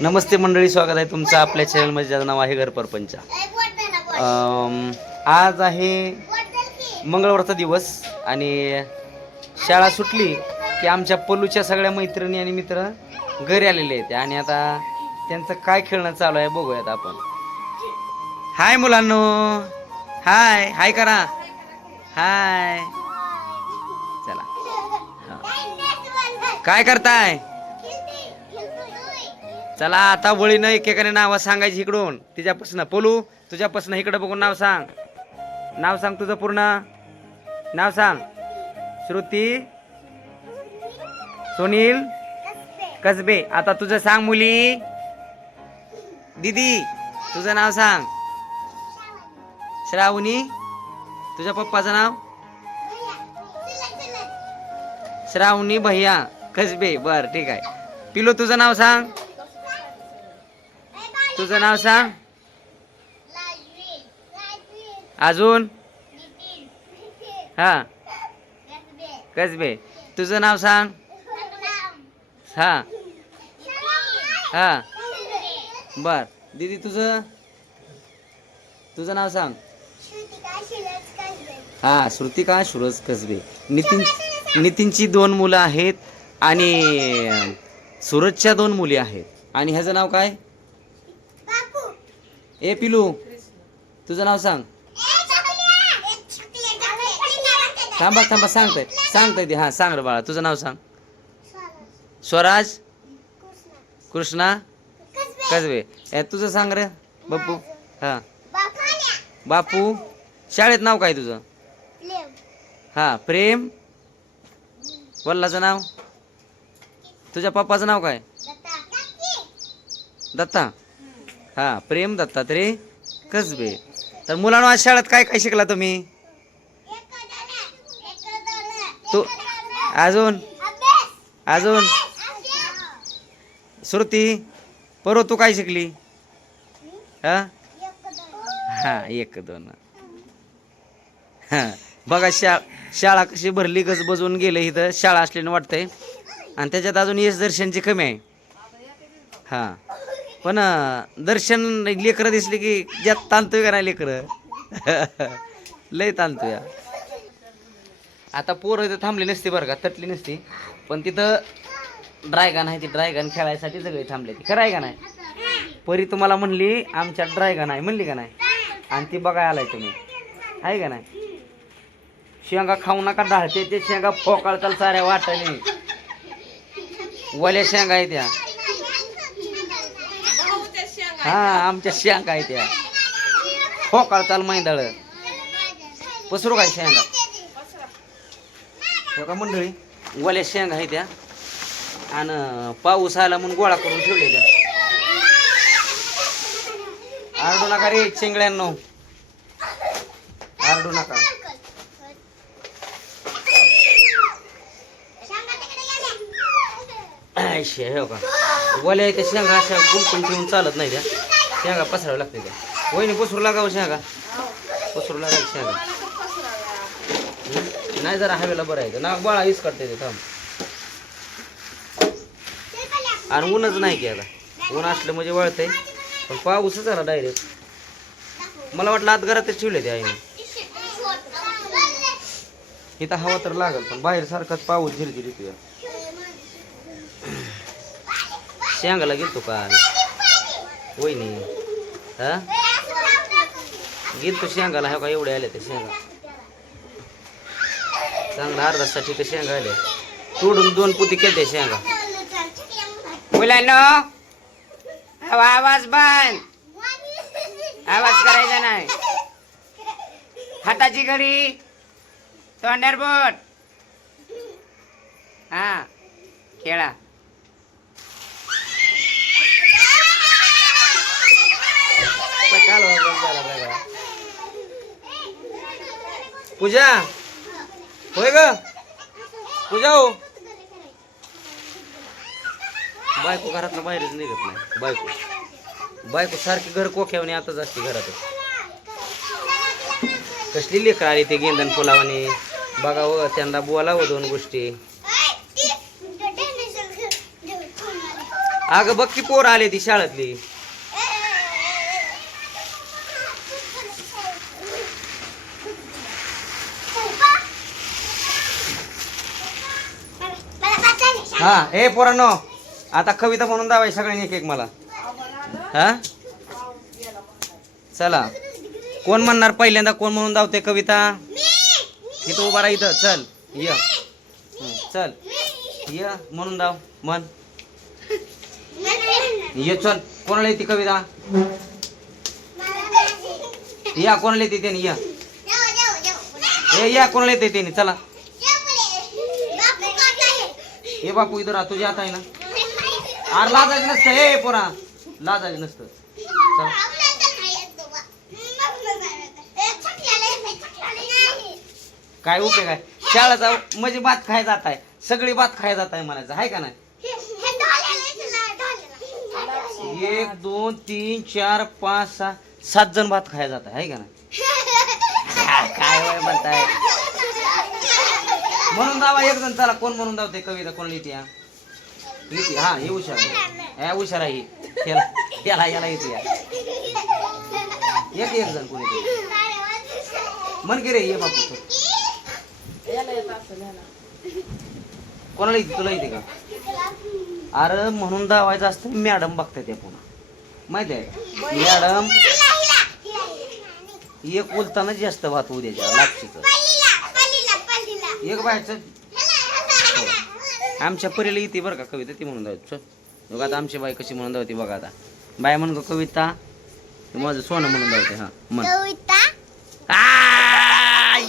नमस्ते मंडळी स्वागत आहे तुमचं आपल्या चॅनलमध्ये ज्याचं नाव आहे घर परपंच. आज आहे मंगळवारचा दिवस आणि शाळा सुटली की आमच्या पल्लूच्या सगळ्या मैत्रिणी आणि मित्र घरी आलेले आहेत. आणि आता त्यांचं काय खेळणं चालू आहे बघूयात आपण. हाय मुलांनो. हाय. हाय करा. हाय. चला. काय करताय? चला आता वळीनं एकेकाने नावं सांगायची इकडून. तिच्यापासून. पोलू तुझ्यापासून इकडं बघून नाव सांग. नाव सांग तुझं पूर्ण. नाव सांग. श्रुती सुनील कसबे. आता तुझं सांग मुली. दीदी तुझं नाव सांग. श्रावणी तुझ्या पप्पाचं नाव? श्रावणी भैया कसबे. बर ठीक आहे. पिलो तुझं नाव सांग. तुझं नाव सांग. अजून? हा. कसबे. तुझं नाव सांग. हा. हा. बर. दीदी तुझं? तुझं नाव सांग. हा श्रुतिका सुरज कसबे. नितीन नितीनची दोन मुलं आहेत आणि सूरजच्या दोन मुली आहेत. आणि ह्याचं नाव काय? ए पिलू तुझं नाव सांग. थांबा थांबा सांगताय सांगताय ते. हां सांग रे बाळा तुझं नाव सांग. स्वराज? कृष्णा? कसबे. ए तुझं सांग रे बप्पू हां. बापू? शाळेत नाव काय तुझं? हां प्रेम? वल्लाचं नाव? तुझ्या पप्पाचं नाव काय? दत्ता. हा प्रेम दत्तात्रय कसबे. तर मुलांना आज शाळेत काय काय शिकला तुम्ही? तू अजून? अजून? श्रुती परव तू काय शिकली? हा? हा एक दोन. हा बघा शा शाळा कशी भरली कस बजवून गेलं इथं शाळा असल्यानं वाटतंय. आणि त्याच्यात अजून यश दर्शनची कमी आहे. हा. पण दर्शन लेकरं दिसली की ज्यात ताणतोय का नाही लेकरं? लय ताणतोय. आता पोरं इथं थांबली नसती बरं का तटली नसती. पण तिथं ड्रायगन आहे ती ड्रायगन खेळायसाठी सगळे थांबले ती. खरं आहे का नाही? परी तुम्हाला म्हणली आमच्या ड्रायगन आहे म्हणली का नाही? आणि ती बघाय आलाय तुम्ही. आहे का नाही? शेंगा खाऊ नका ढाळते ते शेंगा फोकाळताल साऱ्या वाटाने वल्या शेंगा आहे त्या. हा आमच्या शेंगा आहे त्या फोकाळताल मैदाळ. पसरू काय शेंगा? हे का मंडळी? वल्या शेंगा आहे त्या आणि पाऊस आला म्हणून गोळा करून ठेवले त्या आरडू नका रे चिंगड्यांनो आरडू नका. शे हो का? वल्या त्या शेंगा अशा गुंपून ठेवून चालत नाही त्या. शेंगा पसरावं लागते त्या. वहिनी पसरू लागावं शेंगा? पसरू लागावं शेंगा. नाही जरा हवेला बरं आहे. ना बाळा वीस काढते ते थांब आणि ऊनच नाही की आता. ऊन असलं म्हणजे वळतंय. पण पाऊसच आला डायरेक्ट मला वाटलं आत घरातच ठेवले ते आईने. इथं हवा तर लागल पण बाहेर सारखाच पाऊस झिरझिर येतो शेंगाला गेलतो काल वहिनी हा? गेलतो शेंगाला. ह्या का एवढे आले ते शेंगा? चांगला अर्धासाठी ते शेंगा आले. तोडून दोन पुती केले शेंगा. मुलांनो हवा आवाज बंद. आवाज करायचा नाही. हाताची घडी. तोंडार बोट. हा. खेळा काल वाजवून झाला बघा. पूजा होय ग? पूजा हो. बायको घरातनं बाहेरच निघत नाही. बायको. बायको सारखी घर कोख्यावणी आताच असते घरातच. कसली लेकर आली ते गेंदन फुलावानी? बघावं त्यांना बोलावं दोन गोष्टी. अगं बघ की पोर आले ती शाळेतली. हा ए पोरांनो आता कविता म्हणून दावाय सगळ्यांनी एक एक मला. हा? चला. कोण म्हणणार पहिल्यांदा कोण म्हणून दावते कविता? इथं उभा राहा इथं. चल ये. हं, चल. ये म्हणून दाव मन ये चल. कोणाला येते कविता? या कोणाला येते त्याने? या कोणाला येते त्याने? चला. हे बापू इथं राहतो जे आता आहे ना. अरे लाजायचं नसतं हे पोरा. लाजायचं नसतं. काय उपयोग आहे? जाऊ म्हणजे भात खाय जात आहे. सगळी भात खाय जात आहे म्हणायचं आहे का नाही? एक दोन तीन चार पाच सहा सात जण भात खाय जात आहे का नाही? काय वय म्हणताय? म्हणून दावा एक जण चला कोण म्हणून दावते कविता कोण लिहिते हा? लिहिते हा हे हुशार आहे. हा हुशार आहे ही. याला याला येते या. एक एक जण कोणी येते? म्हण की रे ये बापू तू. कोणाला येते तुला येते का? अरे म्हणून दावायचं असतं मॅडम बघतात त्या पुन्हा. माहिती आहे? मॅडम एक बोलताना जास्त भात उद्याच्या द्यायच्या लापशीचं. एक बायचं आमच्या परीला येते बरं का कविता ती म्हणून चल. बघा आता आमची बाई कशी म्हणून द्यावती बघा आता. बाय म्हणून का कविता? माझं सोनं म्हणून द्यावते हा म्हण.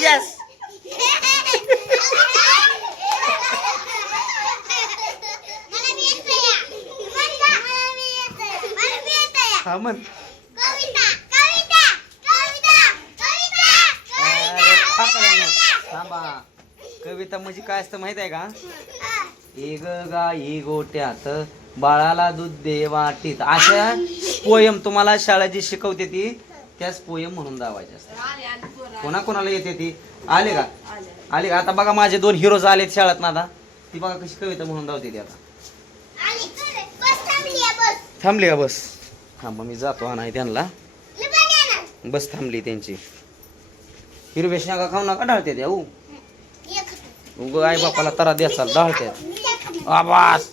येस हा म्हण. थांबा. कविता म्हणजे काय असतं माहीत आहे का? एक गाई गोट्यात बाळाला दूध दे वाटीत. अशा पोयम तुम्हाला शाळा जी शिकवते ती त्याच पोयम म्हणून दावायचे असतात. कोणा कोणाला येते ती? आले का? आले का? आता बघा माझे दोन हिरोज आलेत शाळेत ना आता. ती बघा कशी कविता म्हणून दावते ती आता. थांबली का? बस. थांबा मी जातो हा नाही त्यांना. बस थांबली त्यांची. हिरव्या शेंगा खाऊ नका ढाळते त्या उग आई बापाला तरा द्याचा ढाळते आबास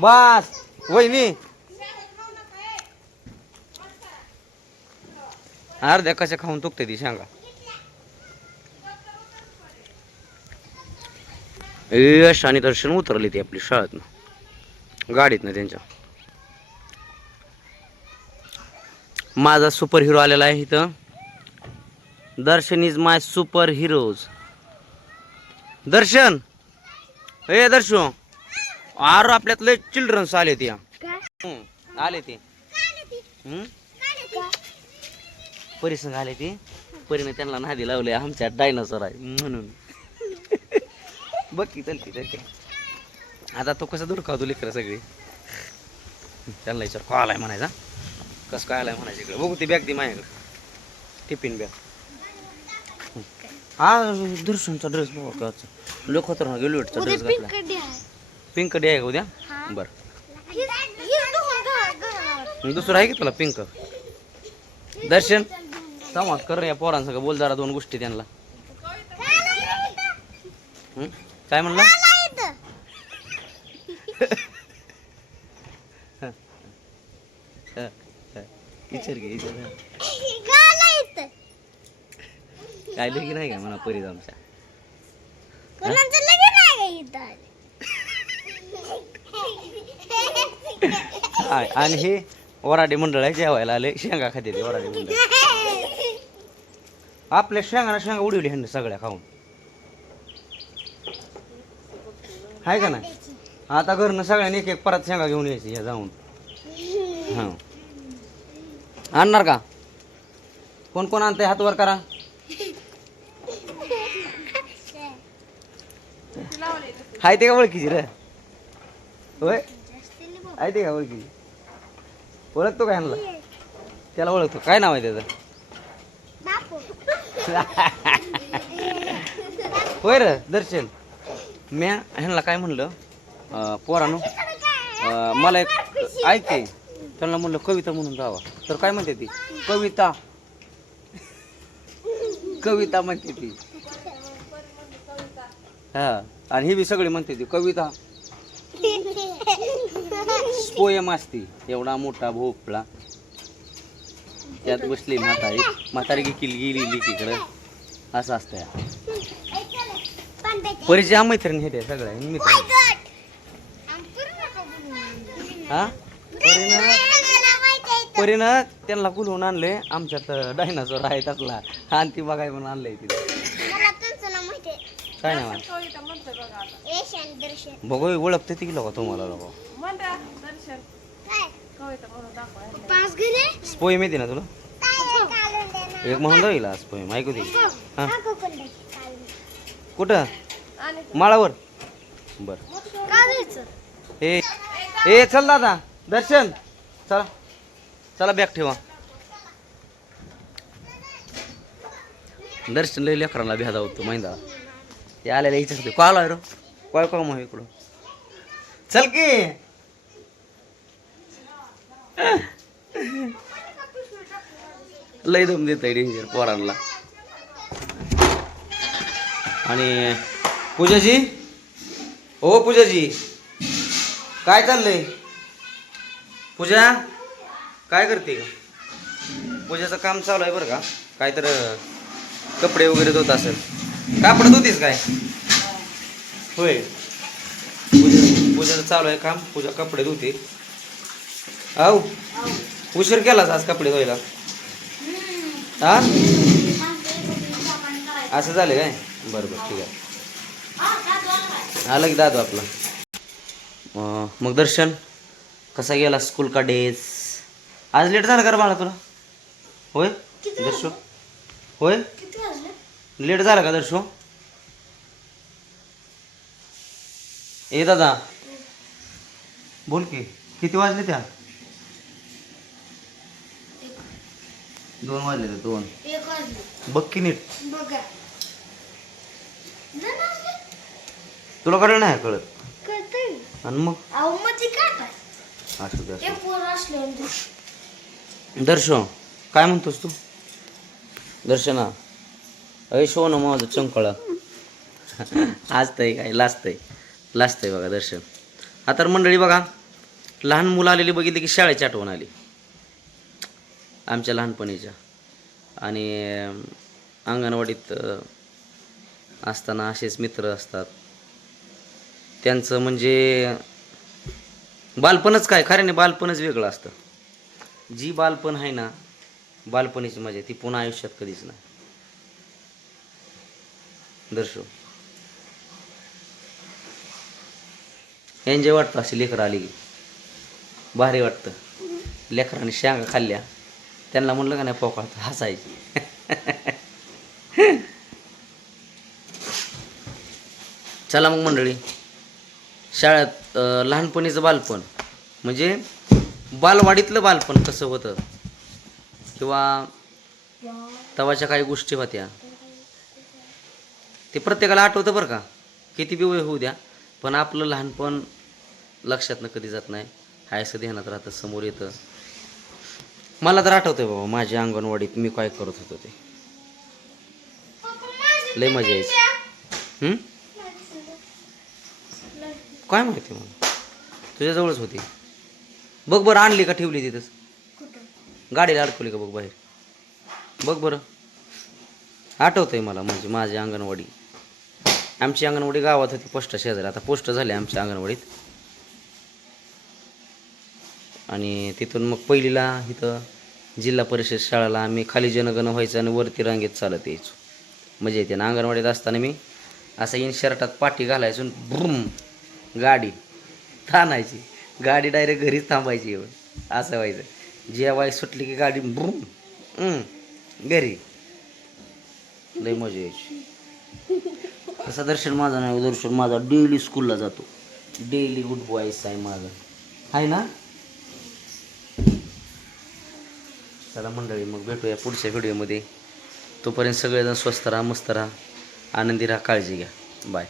बस. वहिनी. अर्ध्या कशा खाऊन तुकते ती सांगा. यश आणि दर्शन उतरली ती आपली शाळेतनं. गाडीतनं त्यांच्या. माझा सुपर हिरो आलेला आहे इथं. Darshan is my super heroes. Darshan! ए दर्शन आर आपल्यात लय चिल्ड्रन्स आले ते आले ते? परिसंग आले ते परीने त्यांना नादी लावले आमच्या डायनासोर आहे म्हणून. बघ की चलती चलती आता तो कसं धुडकावतो लेकर सगळी. त्यांना विचार कॉल आहे म्हणायचा? कसं काय आलाय? म्हणायचं इकडे. बघू ती बॅग ती माझ्याकडे टिफिन बॅग हा दर्शनचा ड्रेस बघा लोक होतं ना गेलो ड्रेस घातला पिंक डे आहे का उद्या? बरं. दुसरं आहे की तुला पिंक? दर्शन संवाद कर या पोरांसंग बोल जरा दोन गोष्टी त्यांना? काय म्हणला. विचार घे विचार हं. काय की नाही का म्हणा परीत आमच्या? हाय, आणि हे वराडे मंडळ आहे जेवायला आले. शेंगा खाते ते वराडे मंडळ. आपल्या शेंगाना शेंगा उडवली ह्यांनी सगळ्या खाऊन. हाय का नाही? आता घरनं सगळ्यांनी एक एक परत शेंगा घेऊन यायची ह्या जाऊन. हा. आणणार का? कोण कोण आणतंय? हात वर करा. हाय ते का ओळखीची रे? होय? आहे ते का ओळखीची? ओळखतो का ह्यांना? त्याला ओळखतो. काय नाव आहे त्याचं? होय र दर्शन. म्या ह्यांना काय म्हणलं पोरानो मला एक ऐकते त्यांना म्हणलं कविता म्हणून जावा. तर काय म्हणते ती? कविता. कविता म्हणते ती. हा. आणि ही बी सगळी म्हणते ती कविता. पोयम असती एवढा मोठा भोपळा. त्यात बसली म्हातारी. म्हातारी गेली गेली लिकीकडं असं असतं परिचय मैत्रीण हे सगळ्या मित्र हा? परीनं त्यांना कुलवून आणले. आमच्यात डायनासोर आहे त्यातला आणि ती बघाय म्हणून आणलंय तिथे. काय नाही बघू ओळखते ती लोक तुम्हाला लोक पोयम येते ना तुला? एक म्हणून जाईल आज पोयम ऐकू दे. हा कुठं? माळावर. बर. ए ए चल दादा दर्शन. चला. चला बॅग ठेवा. दर्शन लय लेकराला भ्यादा होतो महिंदा ते आलेल्या इच्छा कॉल आहे आला रो. काय का मग इकडं चल की. लय दम देत डेंजर पोरांना. आणि पूजाजी? हो पूजाजी. काय चाललंय? पूजा काय करते का पूजाचं काम चालू आहे बरं का? काय तर कपडे वगैरे धुत असेल. कापड धुतीस काय? होय. पूजा पूजाचं चालू आहे काम पूजा कपडे धुते. आऊ उशीर केलास आज कपडे धुवायला? हा असं झालं काय? बरं बरं ठीक आहे. आलं की दादू आपला. मग दर्शन कसा गेला स्कूल का डेज आज लेट झालं का बाळा तुला? होय? दर्शो होय? लेट झालं का दर्शो? ए दादा. बोल की किती वाजले त्या? दोन वाजले ते दोन. बघ की नीट. तुला कळलं नाही कळत. आणि मग? असू दे. दर्शन काय म्हणतोस तू? दर्शना. अय शो ना माझं चंकळ. आजतंय काय लाजतंय लाजतंय बघा दर्शन. आता मंडळी बघा लहान मुलं आलेली बघितली की शाळेची आठवण आली. आमच्या लहानपणीच्या. आणि अंगणवाडीत असताना असेच मित्र असतात. त्यांचं म्हणजे बालपणच काय खऱ्याने बालपणच वेगळं असतं. जी बालपण आहे ना बालपणीची मजा ती पुन्हा आयुष्यात कधीच नाही. दर्शव. एन्जॉय वाटतं अशी लेकरं आली की. भारी वाटतं. लेकरांनी शेंगा खाल्ल्या. त्यांना म्हणलं का नाही पोकाळत? हसायची. चला मग मंडळी. शाळेत लहानपणीचं बालपण. म्हणजे बालवाडीतलं बालपण कसं होतं? किंवा तवाच्या काही गोष्टी होत्या? ते प्रत्येकाला आठवतं बरं का. किती बी वय होऊ द्या पण आपलं लहानपण लक्षातनं कधी जात नाही. हायस ध्यानात राहतं समोर येतं. मला तर आठवतंय बाबा माझ्या अंगणवाडीत मी काय करत होतो ते. लय मजा यायची. काय माहिती मला. तुझ्याजवळच होती. बघ बरं आणली का ठेवली तिथंच? गाडीला अडकवली का बघ बाहेर? बघ बरं. आठवतंय मला म्हणजे माझी अंगणवाडी. आमची अंगणवाडी गावात होती पोस्ट शेजारी. आता पोस्ट झाली आमच्या अंगणवाडीत. आणि तिथून मग पहिलीला इथं जिल्हा परिषद शाळेला आम्ही खाली जनगण व्हायचं आणि वरती रांगेत चालत यायचो. म्हणजे मजा येते ना अंगणवाडीत असताना मी असं इन शर्टात पाठी घालायचो ब्रुम गाडी थांबायची गाडी डायरेक्ट घरीच थांबायची असं व्हायचं. जेवाय सुटली की गाडी ब्रुम घरी. लई मजा यायची. तसा दर्शन माझा नाही दर्शन माझा. डेली स्कूलला जातो. डेली गुड बॉईस आहे माझा. आहे ना? चला मंडळी मग भेटूया पुढच्या व्हिडिओमध्ये तोपर्यंत सगळेजण स्वस्त राहा मस्त राहा. आनंदी राहा काळजी घ्या. बाय